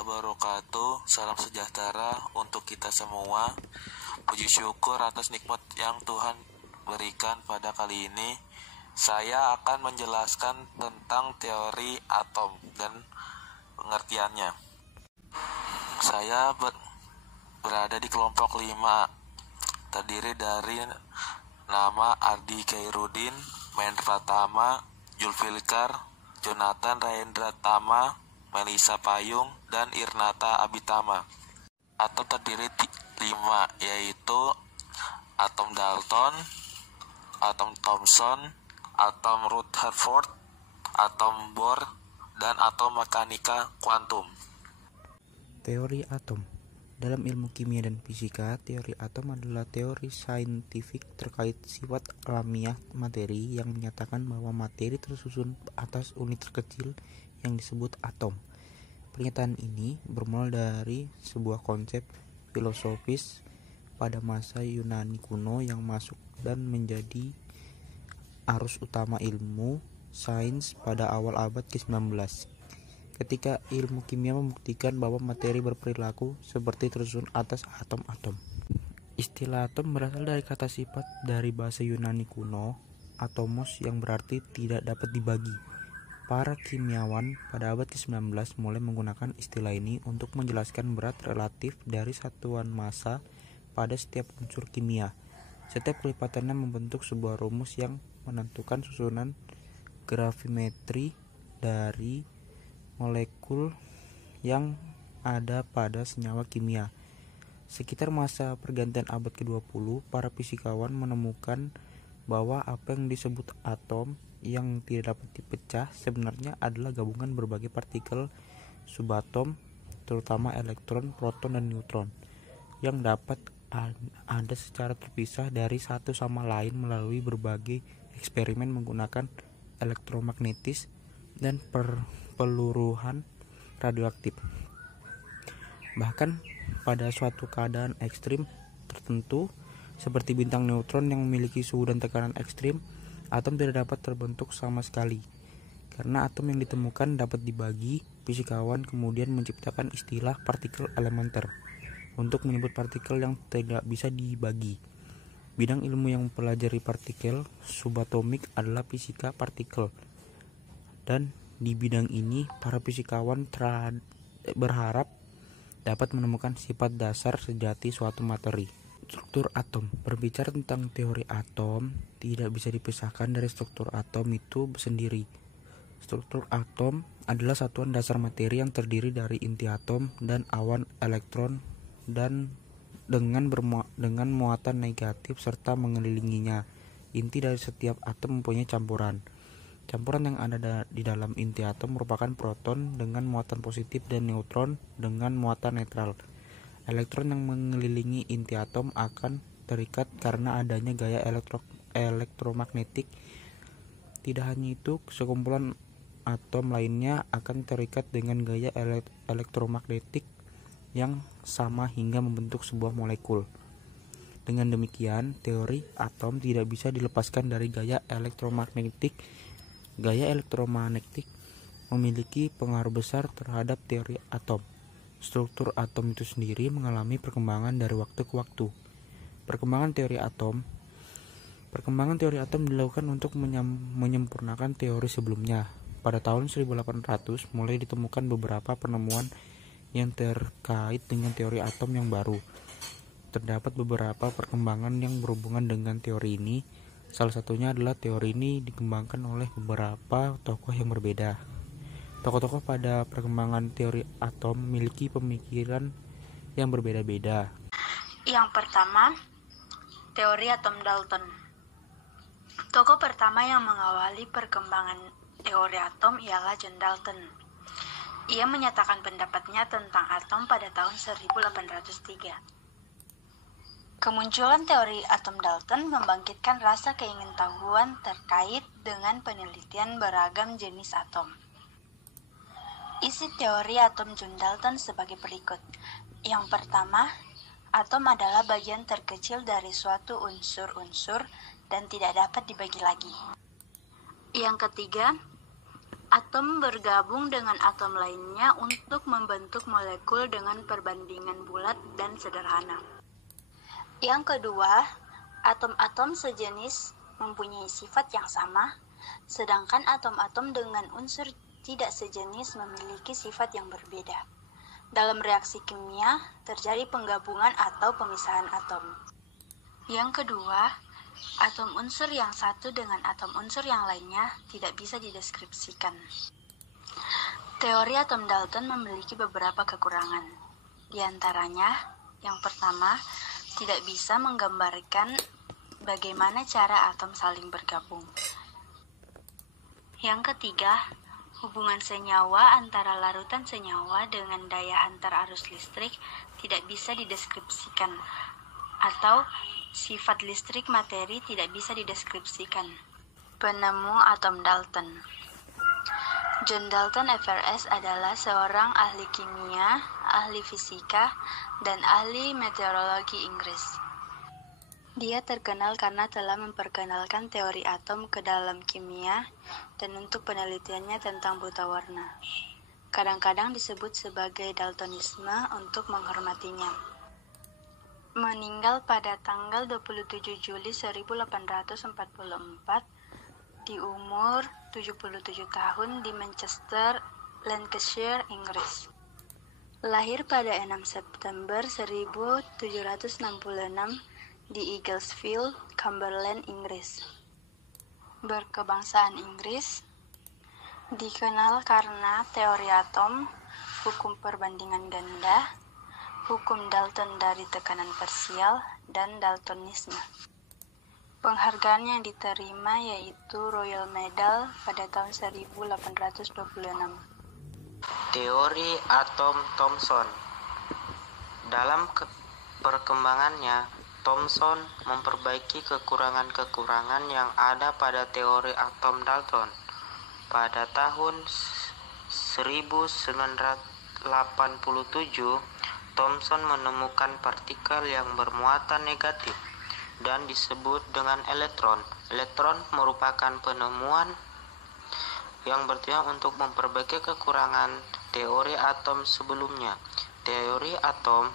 wabarakatuh. Salam sejahtera untuk kita semua. Puji syukur atas nikmat yang Tuhan berikan pada kali ini. Saya akan menjelaskan tentang teori atom dan pengertiannya. Saya berada di kelompok 5, terdiri dari nama Ardi Khairuddin, Mahendra Pratama, Julfikar, Jonathan Rahendra Tama, Melisa Payung, dan Irnata Abitama. Atom terdiri 5, yaitu atom Dalton, atom Thomson, atom Rutherford, atom Bohr, dan atom mekanika kuantum. Teori atom. Dalam ilmu kimia dan fisika, teori atom adalah teori saintifik terkait sifat alamiah materi yang menyatakan bahwa materi tersusun atas unit terkecil yang disebut atom. Pernyataan ini bermula dari sebuah konsep filosofis pada masa Yunani kuno yang masuk dan menjadi arus utama ilmu sains pada awal abad ke-19. Ketika ilmu kimia membuktikan bahwa materi berperilaku seperti tersusun atas atom-atom. Istilah atom berasal dari kata sifat dari bahasa Yunani kuno, atomos, yang berarti tidak dapat dibagi. Para kimiawan pada abad ke-19 mulai menggunakan istilah ini untuk menjelaskan berat relatif dari satuan massa pada setiap unsur kimia. Setiap kelipatannya membentuk sebuah rumus yang menentukan susunan gravimetri dari molekul yang ada pada senyawa kimia. Sekitar masa pergantian abad ke-20, para fisikawan menemukan bahwa apa yang disebut atom yang tidak dapat dipecah sebenarnya adalah gabungan berbagai partikel subatom, terutama elektron, proton, dan neutron, yang dapat ada secara terpisah dari satu sama lain melalui berbagai eksperimen menggunakan elektromagnetis dan peluruhan radioaktif. Bahkan pada suatu keadaan ekstrim tertentu, seperti bintang neutron yang memiliki suhu dan tekanan ekstrim, atom tidak dapat terbentuk sama sekali. Karena atom yang ditemukan dapat dibagi, fisikawan kemudian menciptakan istilah partikel elementer untuk menyebut partikel yang tidak bisa dibagi. Bidang ilmu yang mempelajari partikel subatomik adalah fisika partikel. Dan di bidang ini, para fisikawan berharap dapat menemukan sifat dasar sejati suatu materi. Struktur atom. Berbicara tentang teori atom, tidak bisa dipisahkan dari struktur atom itu sendiri. Struktur atom adalah satuan dasar materi yang terdiri dari inti atom dan awan elektron dan dengan muatan negatif serta mengelilinginya. Inti dari setiap atom mempunyai campuran. Campuran yang ada di dalam inti atom merupakan proton dengan muatan positif dan neutron dengan muatan netral. Elektron yang mengelilingi inti atom akan terikat karena adanya gaya elektromagnetik. Tidak hanya itu, sekumpulan atom lainnya akan terikat dengan gaya elektromagnetik yang sama hingga membentuk sebuah molekul. Dengan demikian, teori atom tidak bisa dilepaskan dari gaya elektromagnetik. Gaya elektromagnetik memiliki pengaruh besar terhadap teori atom. Struktur atom itu sendiri mengalami perkembangan dari waktu ke waktu. Perkembangan teori atom dilakukan untuk menyempurnakan teori sebelumnya. Pada tahun 1800 mulai ditemukan beberapa penemuan yang terkait dengan teori atom yang baru. Terdapat beberapa perkembangan yang berhubungan dengan teori ini. Salah satunya adalah teori ini dikembangkan oleh beberapa tokoh yang berbeda. Tokoh-tokoh pada perkembangan teori atom memiliki pemikiran yang berbeda-beda. Yang pertama, teori atom Dalton. Tokoh pertama yang mengawali perkembangan teori atom ialah John Dalton. Ia menyatakan pendapatnya tentang atom pada tahun 1803. Kemunculan teori atom Dalton membangkitkan rasa keingintahuan terkait dengan penelitian beragam jenis atom. Isi teori atom John Dalton sebagai berikut. Yang pertama, atom adalah bagian terkecil dari suatu unsur-unsur dan tidak dapat dibagi lagi. Yang ketiga, Atom bergabung dengan atom lainnya untuk membentuk molekul dengan perbandingan bulat dan sederhana. Yang kedua, atom-atom sejenis mempunyai sifat yang sama, sedangkan atom-atom dengan unsur tidak sejenis memiliki sifat yang berbeda. Dalam reaksi kimia, terjadi penggabungan atau pemisahan atom. Yang kedua, atom unsur yang satu dengan atom unsur yang lainnya tidak bisa dideskripsikan. Teori atom Dalton memiliki beberapa kekurangan. Di antaranya, yang pertama, tidak bisa menggambarkan bagaimana cara atom saling bergabung. Yang ketiga, hubungan senyawa antara larutan senyawa dengan daya hantar arus listrik tidak bisa dideskripsikan, atau sifat listrik materi tidak bisa dideskripsikan. Penemu atom Dalton. John Dalton FRS adalah seorang ahli kimia, ahli fisika, dan ahli meteorologi Inggris. Dia terkenal karena telah memperkenalkan teori atom ke dalam kimia dan untuk penelitiannya tentang buta warna. Kadang-kadang disebut sebagai Daltonisme untuk menghormatinya. Meninggal pada tanggal 27 Juli 1844 di umur 77 tahun di Manchester, Lancashire, Inggris. Lahir pada 6 September 1766 di Eaglesfield, Cumberland, Inggris. Berkebangsaan Inggris, dikenal karena teori atom, hukum perbandingan ganda, hukum Dalton dari tekanan parsial, dan Daltonisme. Penghargaan yang diterima yaitu Royal Medal pada tahun 1826. Teori atom Thomson. Dalam perkembangannya, Thomson memperbaiki kekurangan-kekurangan yang ada pada teori atom Dalton. Pada tahun 1987, Thomson menemukan partikel yang bermuatan negatif dan disebut dengan elektron. Elektron merupakan penemuan yang bertujuan untuk memperbaiki kekurangan teori atom sebelumnya. Teori atom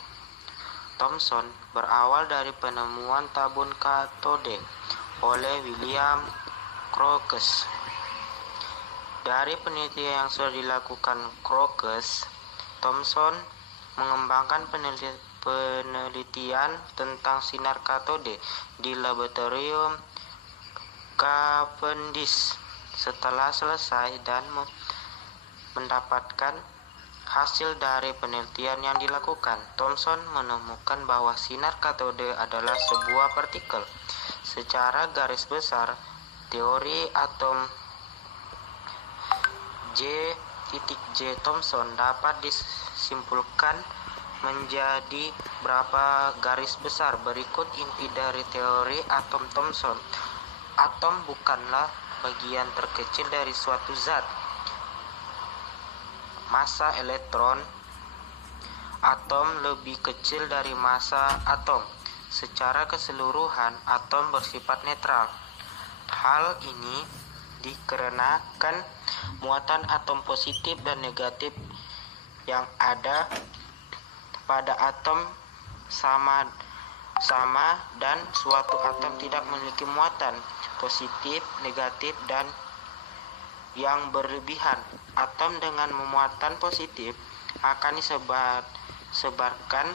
Thomson berawal dari penemuan tabung katode oleh William Crookes. Dari penelitian yang sudah dilakukan Crookes, Thomson mengembangkan penelitian tentang sinar katode di laboratorium Cavendish. Setelah selesai dan mendapatkan hasil dari penelitian yang dilakukan, Thomson menemukan bahwa sinar katode adalah sebuah partikel. Secara garis besar, teori atom J Thomson dapat disimpulkan menjadi berapa garis besar. Berikut inti dari teori atom Thomson. Atom bukanlah bagian terkecil dari suatu zat. Massa elektron atom lebih kecil dari massa atom. Secara keseluruhan, atom bersifat netral. Hal ini dikarenakan muatan atom positif dan negatif yang ada pada atom sama dan suatu atom tidak memiliki muatan positif, negatif, dan yang berlebihan. Atom dengan muatan positif akan disebarkan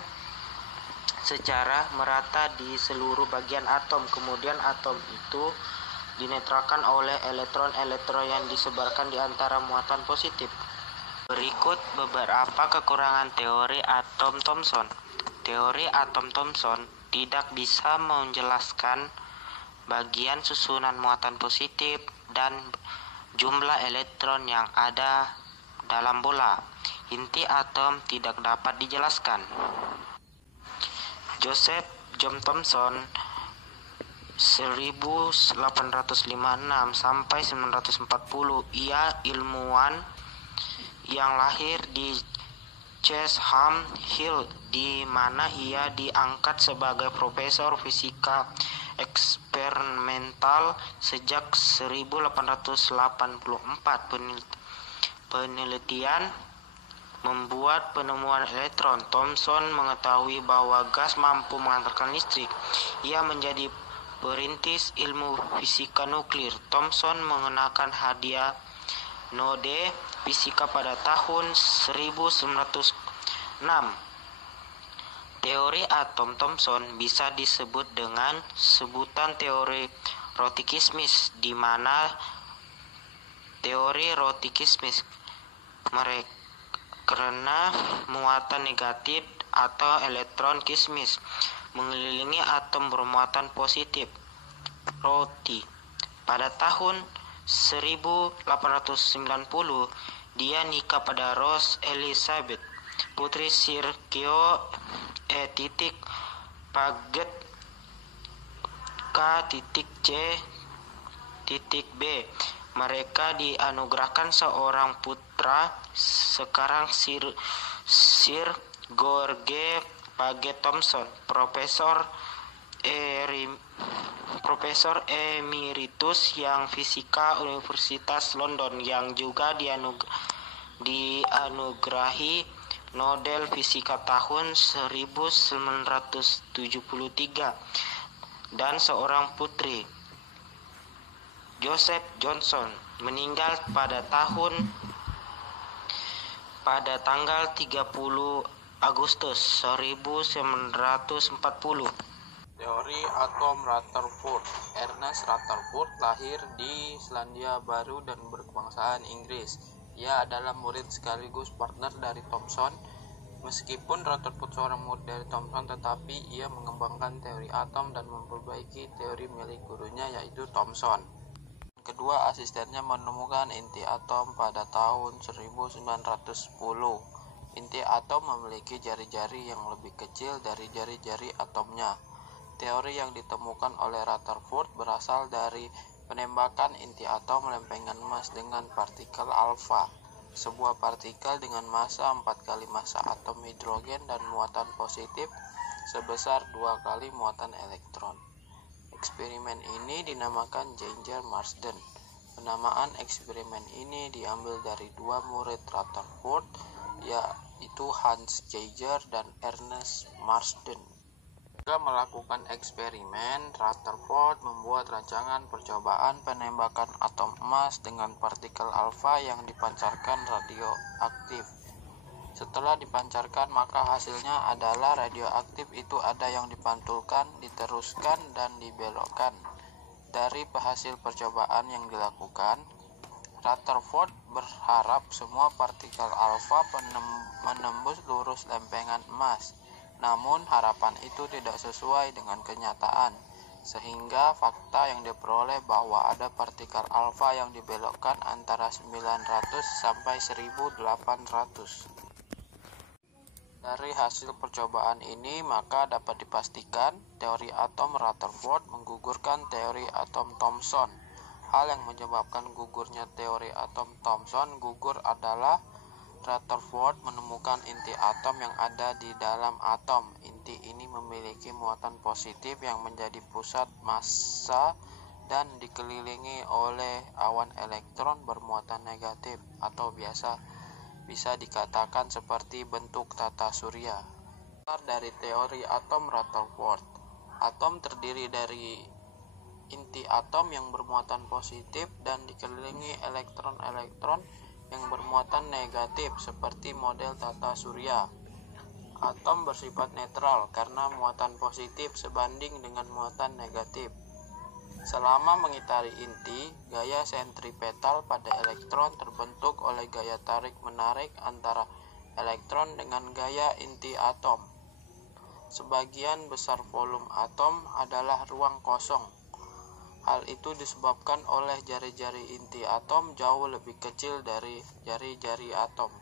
secara merata di seluruh bagian atom. Kemudian atom itu dinetralkan oleh elektron-elektron yang disebarkan di antara muatan positif. Berikut beberapa kekurangan teori atom Thomson. Teori atom Thomson tidak bisa menjelaskan bagian susunan muatan positif dan jumlah elektron yang ada dalam bola. Inti atom tidak dapat dijelaskan. Joseph John Thomson 1856 sampai 1940, ia ilmuwan yang lahir di Chesham Hill, di mana ia diangkat sebagai profesor fisika eksperimental sejak 1884. penelitian membuat penemuan elektron. Thomson mengetahui bahwa gas mampu mengantarkan listrik. Ia menjadi perintis ilmu fisika nuklir. Thomson mengenakan hadiah Nobel fisika pada tahun 1906. Teori atom Thomson bisa disebut dengan sebutan teori rotikismis, di mana teori rotikismis karena muatan negatif atau elektron kismis mengelilingi atom bermuatan positif roti. Pada tahun 1890 dia nikah pada Rose Elizabeth, putri Sir Keo Paget K.C.B. Mereka dianugerahkan seorang putra, sekarang Sir George Paget Thomson, Profesor Emeritus yang fisika Universitas London, yang juga dianugerahi Nobel Fisika tahun 1973, dan seorang putri, Joseph Johnson, meninggal pada tanggal 30 Agustus 1940. Teori atom Rutherford. Ernest Rutherford lahir di Selandia Baru dan berkebangsaan Inggris. Ia adalah murid sekaligus partner dari Thomson. Meskipun Rutherford seorang murid dari Thomson, tetapi ia mengembangkan teori atom dan memperbaiki teori milik gurunya, yaitu Thomson. Kedua asistennya menemukan inti atom pada tahun 1910. Inti atom memiliki jari-jari yang lebih kecil dari jari-jari atomnya. Teori yang ditemukan oleh Rutherford berasal dari penembakan inti atom lempengan emas dengan partikel alfa, sebuah partikel dengan massa 4 kali massa atom hidrogen dan muatan positif sebesar 2 kali muatan elektron. Eksperimen ini dinamakan Geiger-Marsden. Penamaan eksperimen ini diambil dari dua murid Rutherford, yaitu Hans Geiger dan Ernest Marsden. Jika melakukan eksperimen, Rutherford membuat rancangan percobaan penembakan atom emas dengan partikel alfa yang dipancarkan radioaktif. Setelah dipancarkan, maka hasilnya adalah radioaktif itu ada yang dipantulkan, diteruskan, dan dibelokkan. Dari hasil percobaan yang dilakukan, Rutherford berharap semua partikel alfa menembus lurus lempengan emas. Namun harapan itu tidak sesuai dengan kenyataan, sehingga fakta yang diperoleh bahwa ada partikel alfa yang dibelokkan antara 900 sampai 1800. Dari hasil percobaan ini, maka dapat dipastikan teori atom Rutherford menggugurkan teori atom Thomson. Hal yang menyebabkan gugurnya teori atom Thomson gugur adalah Rutherford menemukan inti atom yang ada di dalam atom. Inti ini memiliki muatan positif yang menjadi pusat massa dan dikelilingi oleh awan elektron bermuatan negatif, atau bisa dikatakan seperti bentuk tata surya. Dari teori atom Rutherford, atom terdiri dari inti atom yang bermuatan positif dan dikelilingi elektron-elektron yang bermuatan negatif seperti model tata surya. Atom bersifat netral karena muatan positif sebanding dengan muatan negatif. Selama mengitari inti, gaya sentripetal pada elektron terbentuk oleh gaya tarik-menarik antara elektron dengan gaya inti atom. Sebagian besar volume atom adalah ruang kosong. Hal itu disebabkan oleh jari-jari inti atom jauh lebih kecil dari jari-jari atom.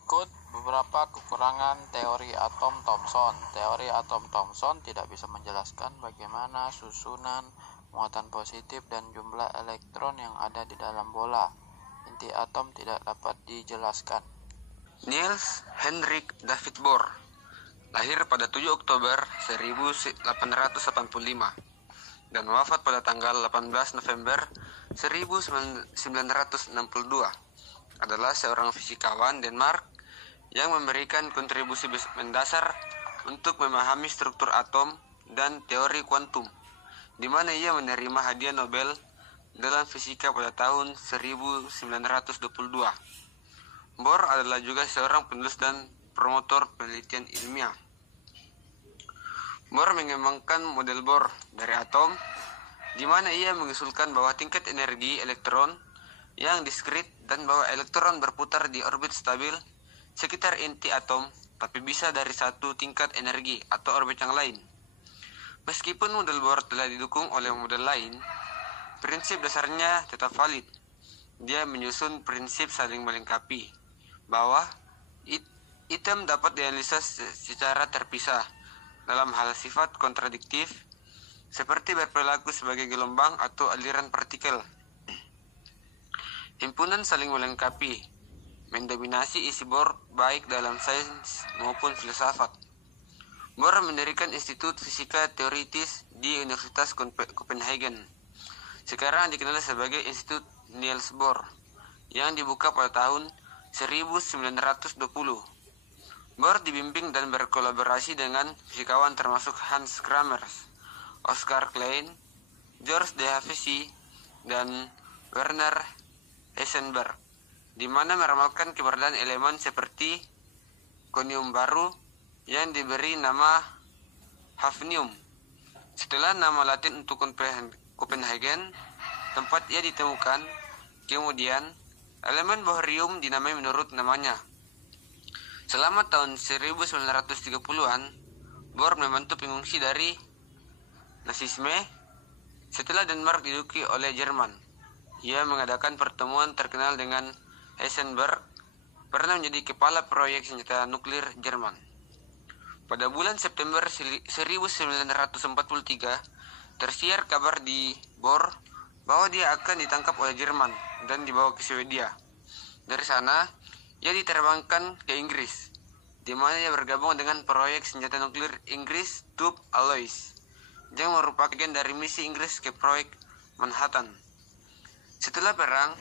Berikut beberapa kekurangan teori atom Thomson. Teori atom Thomson tidak bisa menjelaskan bagaimana susunan muatan positif dan jumlah elektron yang ada di dalam bola. Inti atom tidak dapat dijelaskan. Niels Henrik David Bohr lahir pada 7 Oktober 1885 dan wafat pada tanggal 18 November 1962 adalah seorang fisikawan Denmark yang memberikan kontribusi mendasar untuk memahami struktur atom dan teori kuantum, di mana ia menerima hadiah Nobel dalam fisika pada tahun 1922. Bohr adalah juga seorang penulis dan promotor penelitian ilmiah. Bohr mengembangkan model Bohr dari atom, di mana ia mengusulkan bahwa tingkat energi elektron yang diskrit dan bahwa elektron berputar di orbit stabil sekitar inti atom, tapi bisa dari satu tingkat energi atau orbit yang lain. Meskipun model Bohr telah didukung oleh model lain, prinsip dasarnya tetap valid. Dia menyusun prinsip saling melengkapi, bahwa item dapat dianalisa secara terpisah dalam hal sifat kontradiktif, seperti berperilaku sebagai gelombang atau aliran partikel. Himpunan saling melengkapi mendominasi isi Bohr baik dalam sains maupun filsafat. Bohr mendirikan Institut Fisika Teoritis di Universitas Copenhagen, sekarang dikenal sebagai Institut Niels Bohr, yang dibuka pada tahun 1920. Bohr dibimbing dan berkolaborasi dengan fisikawan termasuk Hans Kramers, Oscar Klein, George de Havesi, dan Werner Heisenberg, di mana meramalkan keberadaan elemen seperti konium baru yang diberi nama hafnium. Setelah nama Latin untuk Copenhagen, tempat ia ditemukan, kemudian elemen bohrium dinamai menurut namanya. Selama tahun 1930-an, Bohr membantu pengungsi dari Nazisme setelah Denmark diduduki oleh Jerman. Ia mengadakan pertemuan terkenal dengan Heisenberg, pernah menjadi kepala proyek senjata nuklir Jerman. Pada bulan September 1943, tersiar kabar di Bohr bahwa dia akan ditangkap oleh Jerman dan dibawa ke Swedia. Dari sana, ia diterbangkan ke Inggris, di mana ia bergabung dengan proyek senjata nuklir Inggris Tube Alloys, yang merupakan bagian dari misi Inggris ke proyek Manhattan. Setelah perang,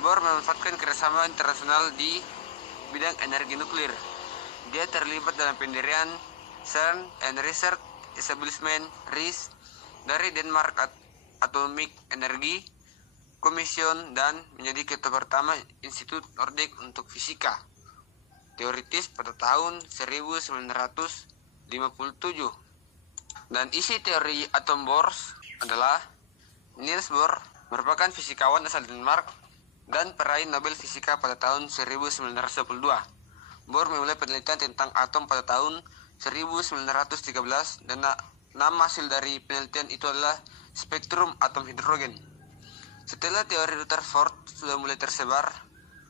Bohr memanfaatkan kerjasama internasional di bidang energi nuklir. Dia terlibat dalam pendirian CERN and Research Establishment RIS dari Denmark Atomic Energy Commission dan menjadi ketua pertama Institut Nordic untuk Fisika Teoritis pada tahun 1957. Dan isi teori atom Bohr adalah Niels Bohr merupakan fisikawan asal Denmark dan peraih Nobel Fisika pada tahun 1922. Bohr memulai penelitian tentang atom pada tahun 1913 dan nama hasil dari penelitian itu adalah spektrum atom hidrogen. Setelah teori Rutherford sudah mulai tersebar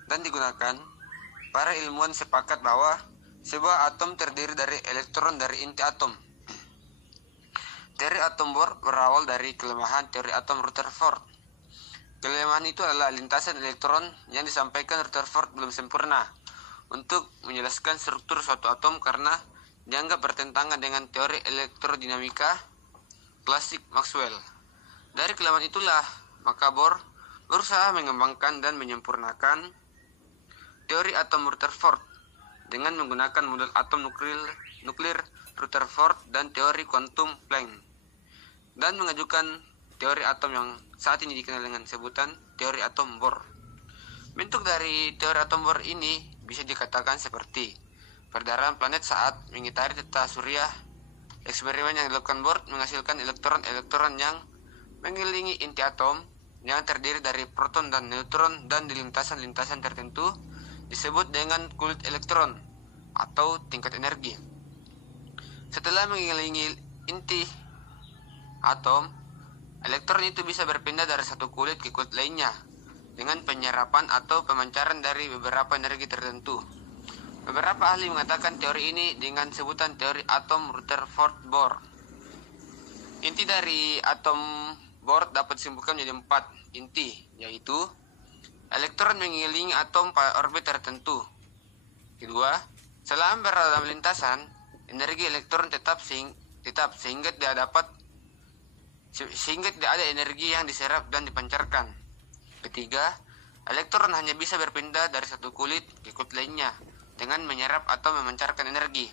dan digunakan, para ilmuwan sepakat bahwa sebuah atom terdiri dari elektron dari inti atom. Teori atom Bohr berawal dari kelemahan teori atom Rutherford. Kelemahan itu adalah lintasan elektron yang disampaikan Rutherford belum sempurna untuk menjelaskan struktur suatu atom karena dianggap bertentangan dengan teori elektrodinamika klasik Maxwell. Dari kelemahan itulah, maka Bohr berusaha mengembangkan dan menyempurnakan teori atom Rutherford dengan menggunakan model atom nuklir Rutherford dan teori kuantum Planck, dan mengajukan teori atom yang saat ini dikenal dengan sebutan teori atom Bohr. Bentuk dari teori atom Bohr ini bisa dikatakan seperti peredaran planet saat mengitari tata surya. Eksperimen yang dilakukan Bohr menghasilkan elektron-elektron yang mengelilingi inti atom yang terdiri dari proton dan neutron, dan di lintasan-lintasan tertentu disebut dengan kulit elektron atau tingkat energi. Setelah mengelilingi inti atom, elektron itu bisa berpindah dari satu kulit ke kulit lainnya dengan penyerapan atau pemancaran dari beberapa energi tertentu. Beberapa ahli mengatakan teori ini dengan sebutan teori atom Rutherford-Bohr. Inti dari atom Bohr dapat disimpulkan menjadi 4 inti, yaitu elektron mengelilingi atom pada orbit tertentu. Kedua, selama berada dalam lintasan, energi elektron tetap sehingga tidak ada energi yang diserap dan dipancarkan. Ketiga, Elektron hanya bisa berpindah dari satu kulit ke kulit lainnya dengan menyerap atau memancarkan energi.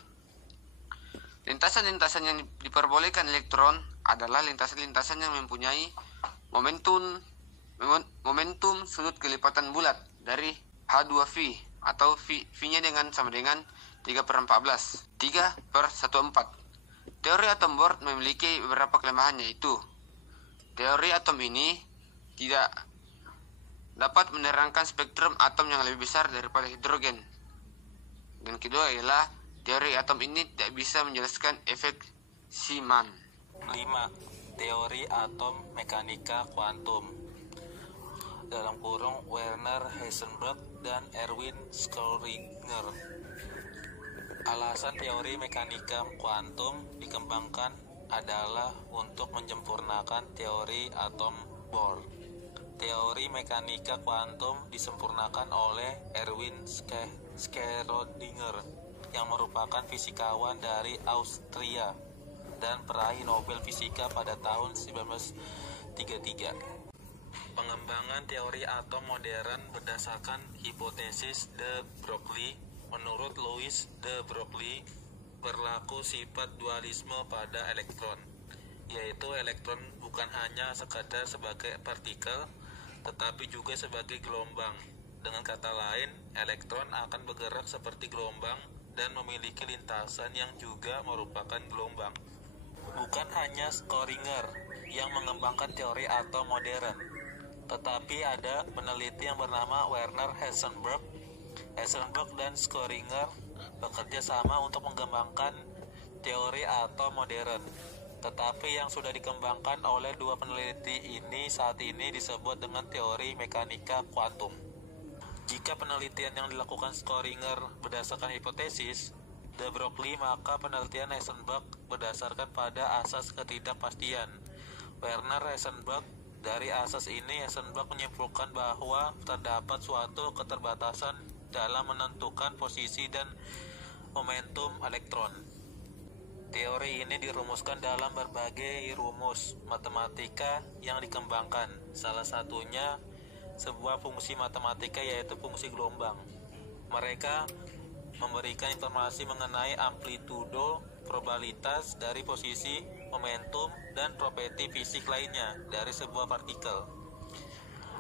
Lintasan-lintasan yang diperbolehkan elektron adalah lintasan-lintasan yang mempunyai momentum sudut kelipatan bulat dari H2V atau V-nya sama dengan 3/14, 3/14. Teori atom Bohr memiliki beberapa kelemahan, yaitu teori atom ini tidak dapat menerangkan spektrum atom yang lebih besar daripada hidrogen. Dan kedua ialah teori atom ini tidak bisa menjelaskan efek Zeeman. 5. Teori atom mekanika kuantum dalam kurung Werner Heisenberg dan Erwin Schrödinger. Alasan teori mekanika kuantum dikembangkan adalah untuk menyempurnakan teori atom Bohr. Teori mekanika kuantum disempurnakan oleh Erwin Schrödinger yang merupakan fisikawan dari Austria dan peraih Nobel Fisika pada tahun 1933. Pengembangan teori atom modern berdasarkan hipotesis de Broglie. Menurut Louis de Broglie, berlaku sifat dualisme pada elektron, yaitu elektron bukan hanya sekadar sebagai partikel, tetapi juga sebagai gelombang. Dengan kata lain, elektron akan bergerak seperti gelombang dan memiliki lintasan yang juga merupakan gelombang. Bukan hanya Schrödinger yang mengembangkan teori atom modern, tetapi ada peneliti yang bernama Werner Heisenberg. Heisenberg dan Schrödinger bekerja sama untuk mengembangkan teori atom modern. Tetapi yang sudah dikembangkan oleh dua peneliti ini saat ini disebut dengan teori mekanika kuantum. Jika penelitian yang dilakukan Schrödinger berdasarkan hipotesis de Broglie, maka penelitian Heisenberg berdasarkan pada asas ketidakpastian Werner Heisenberg. Dari asas ini, Heisenberg menyimpulkan bahwa terdapat suatu keterbatasan dalam menentukan posisi dan momentum elektron. Teori ini dirumuskan dalam berbagai rumus matematika yang dikembangkan. Salah satunya sebuah fungsi matematika, yaitu fungsi gelombang. Mereka memberikan informasi mengenai amplitudo, probabilitas dari posisi, momentum, dan properti fisik lainnya dari sebuah partikel.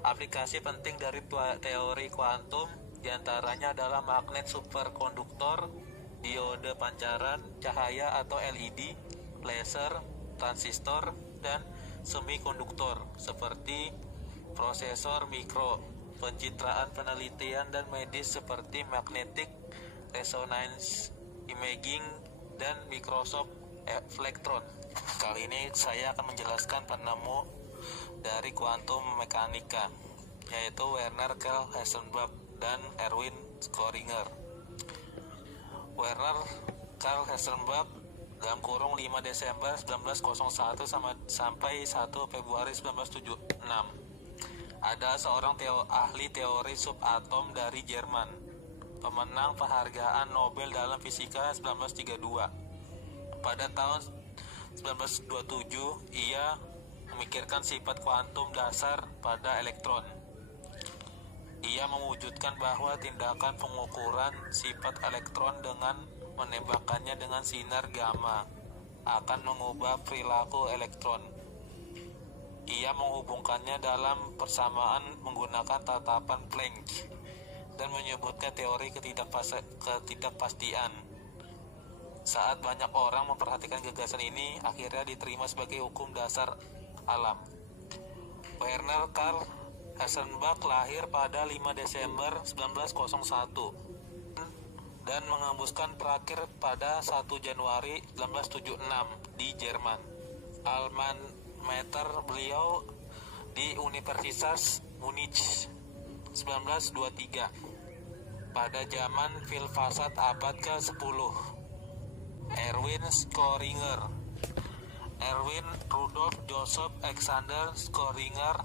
Aplikasi penting dari teori kuantum diantaranya adalah magnet superkonduktor, diode pancaran cahaya atau LED, laser, transistor, dan semikonduktor seperti prosesor mikro, pencitraan penelitian dan medis seperti magnetic resonance imaging, dan Microsoft Electron. Kali ini saya akan menjelaskan penemu dari kuantum mekanika, yaitu Werner Karl Heisenberg dan Erwin Schrödinger. Werner Karl Heisenberg dalam kurung 5 Desember 1901 sampai 1 Februari 1976 adalah seorang ahli teori subatom dari Jerman, pemenang penghargaan Nobel dalam fisika 1932. Pada tahun 1927, ia memikirkan sifat kuantum dasar pada elektron. Ia mewujudkan bahwa tindakan pengukuran sifat elektron dengan menembakkannya dengan sinar gamma akan mengubah perilaku elektron. Ia menghubungkannya dalam persamaan menggunakan tatapan Planck dan menyebutnya teori ketidakpastian. Saat banyak orang memperhatikan gagasan ini, akhirnya diterima sebagai hukum dasar alam. Werner Karl Heisenberg lahir pada 5 Desember 1901 dan mengembuskan terakhir pada 1 Januari 1976 di Jerman. Alma mater beliau di Universitas Munich 1923 pada zaman filsafat abad ke-10. Erwin Schrödinger. Erwin Rudolf Joseph Alexander Schrödinger,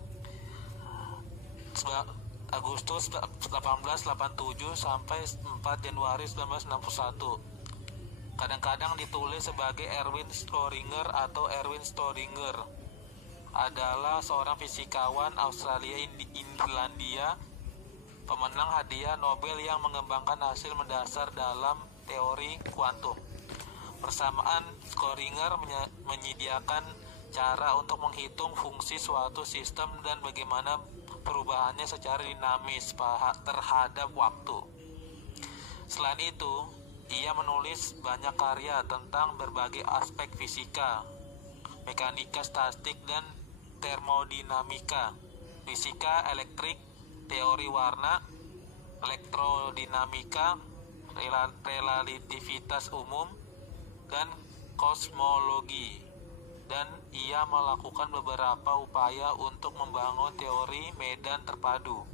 Agustus 1887 sampai 4 Januari 1961. Kadang-kadang ditulis sebagai Erwin Schrödinger atau Erwin Schrödinger. Adalah seorang fisikawan Australia Irlandia pemenang hadiah Nobel yang mengembangkan hasil mendasar dalam teori kuantum. Persamaan Schrödinger menyediakan cara untuk menghitung fungsi suatu sistem dan bagaimana perubahannya secara dinamis terhadap waktu. Selain itu, ia menulis banyak karya tentang berbagai aspek fisika, mekanika statik dan termodinamika, fisika elektrik, teori warna, elektrodinamika, relativitas umum, dan kosmologi. Dan ia melakukan beberapa upaya untuk membangun teori medan terpadu.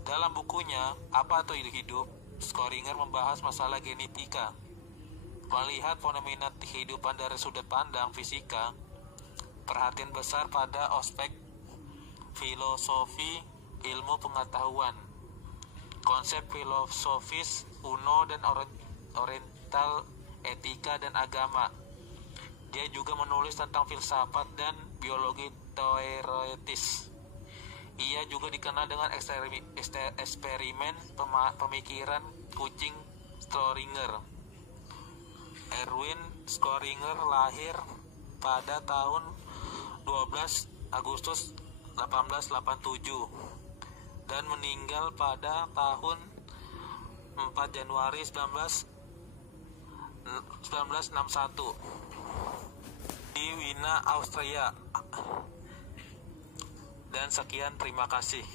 Dalam bukunya, Apa itu Hidup?, Schrödinger membahas masalah genetika. Melihat fenomena kehidupan dari sudut pandang fisika, perhatian besar pada aspek filosofi ilmu pengetahuan, konsep filosofis kuno dan oriental, etika dan agama. Dia juga menulis tentang filsafat dan biologi teoretis. Ia juga dikenal dengan eksperimen pemikiran kucing Schrödinger. Erwin Schrödinger lahir pada tahun 12 Agustus 1887 dan meninggal pada tahun 4 Januari 1961 di Wina, Austria. Dan sekian, terima kasih.